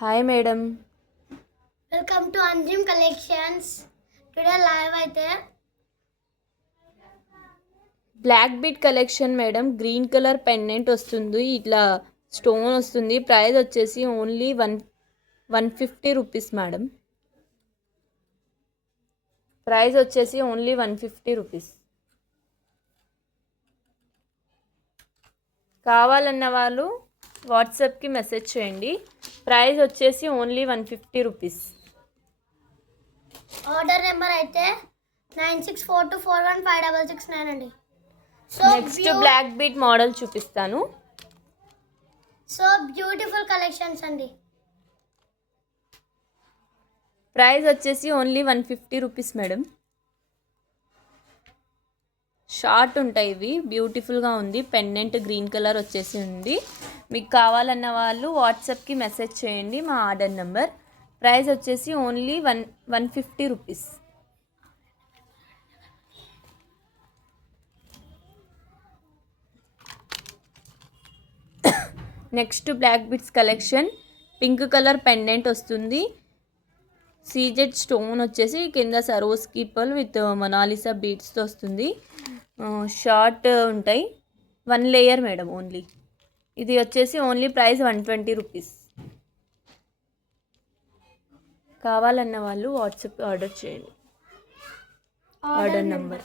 Hi madam. Welcome to Anjim collections. Today live అయితే black beat collection madam. Green colour pendant వస్తుంది, ఇట్లా stone వస్తుంది. Price వచ్చేసి only 150 rupees madam. Price వచ్చేసి only 150 rupees. కావాలన్న వాళ్ళు వాట్సాప్కి మెసేజ్ చేయండి. ప్రైస్ వచ్చేసి ఓన్లీ 150 రూపీస్. ఆర్డర్ నెంబర్ అయితే 9642415669 అండి. నెక్స్ట్ బ్లాక్ బీట్ మోడల్ చూపిస్తాను. సో బ్యూటిఫుల్ కలెక్షన్స్ అండి. ప్రైస్ వచ్చేసి ఓన్లీ 150 రూపీస్ మేడం. షార్ట్ ఉంటాయి ఇవి, బ్యూటిఫుల్గా ఉంది. పెండెంట్ గ్రీన్ కలర్ వచ్చేసి ఉంది. మీకు కావాలన్న వాళ్ళు వాట్సాప్కి మెసేజ్ చేయండి. మా ఆర్డర్ నెంబర్. ప్రైస్ వచ్చేసి only 150 rupees. Next black beads collection. Pink colour pendant వస్తుంది. సీజెడ్ స్టోన్ వచ్చేసి కింద సరోస్కి పర్ల్ విత్ మొనాలిసా బీట్స్తో వస్తుంది. షార్ట్ ఉంటాయి. 1 లేయర్ మేడం ఓన్లీ. ఇది వచ్చేసి ఓన్లీ ప్రైస్ 120 రూపీస్. కావాలన్న వాళ్ళు వాట్సాప్ ఆర్డర్ చేయండి. Order number.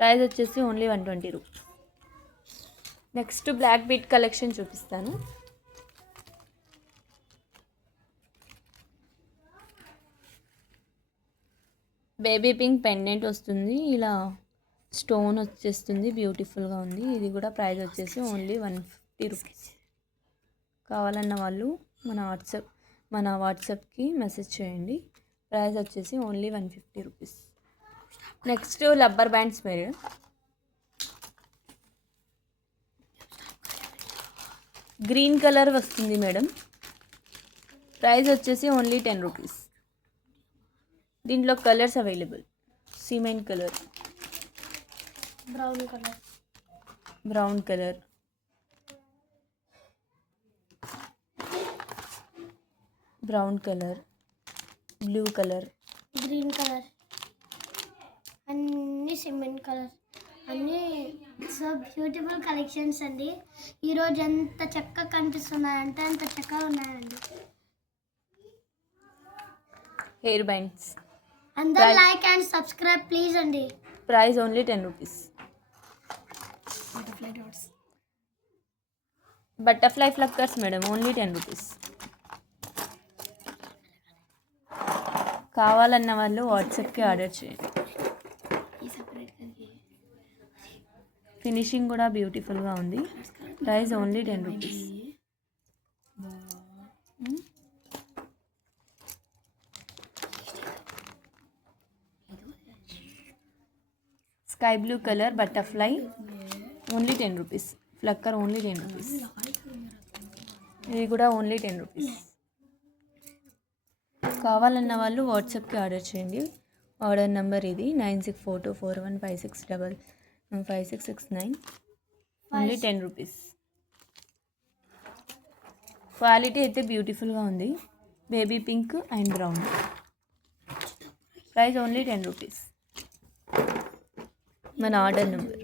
ప్రైస్ వచ్చేసి only 120 rupees. Next black beat collection చూపిస్తాను. బేబీ పింక్ పెండెంట్ వస్తుంది, ఇలా స్టోన్ వచ్చేస్తుంది, బ్యూటిఫుల్గా ఉంది. ఇది కూడా ప్రైస్ వచ్చేసి ఓన్లీ 150 రూపీస్. కావాలన్న వాళ్ళు మన వాట్సాప్కి మెసేజ్ చేయండి. ప్రైస్ వచ్చేసి only 150 rupees. Next rubber bands మీరు గ్రీన్ కలర్ వస్తుంది మేడం. ప్రైస్ వచ్చేసి ఓన్లీ 10 రూపీస్. దీంట్లో colours available. Cement colour, brown colour, brown colour, blue colour, green colour, అన్ని సిమెంట్ కలర్, అన్నీ సో బ్యూటిఫుల్ కలెక్షన్స్ అండి. ఈరోజు ఎంత చక్కగా కనిపిస్తున్నాయంటే అంత చక్కగా ఉన్నాయండి. Hair bands. అందరూ లైక్ అండ్ సబ్స్క్రైబ్ ప్లీజ్ అండి. Price only 10 rupees. Butterfly flickers madam only 10 rupees. కావాలన్న వాళ్ళు వాట్సాప్కి ఆర్డర్ చేయండి. ఫినిషింగ్ కూడా బ్యూటిఫుల్గా ఉంది. Price only 10 rupees. Sky blue colour butterfly only 10 rupees. Flicker only 10 rupees. ఇది కూడా ఓన్లీ 10 రూపీస్. కావాలన్న వాళ్ళు వాట్సాప్కి ఆర్డర్ చేయండి. ఆర్డర్ నెంబర్ ఇది 9642415669. ఓన్లీ 10 రూపీస్. క్వాలిటీ అయితే బ్యూటిఫుల్గా ఉంది. Baby pink and brown. Price only 10 రూపీస్. మన ఆర్డర్ నెంబర్.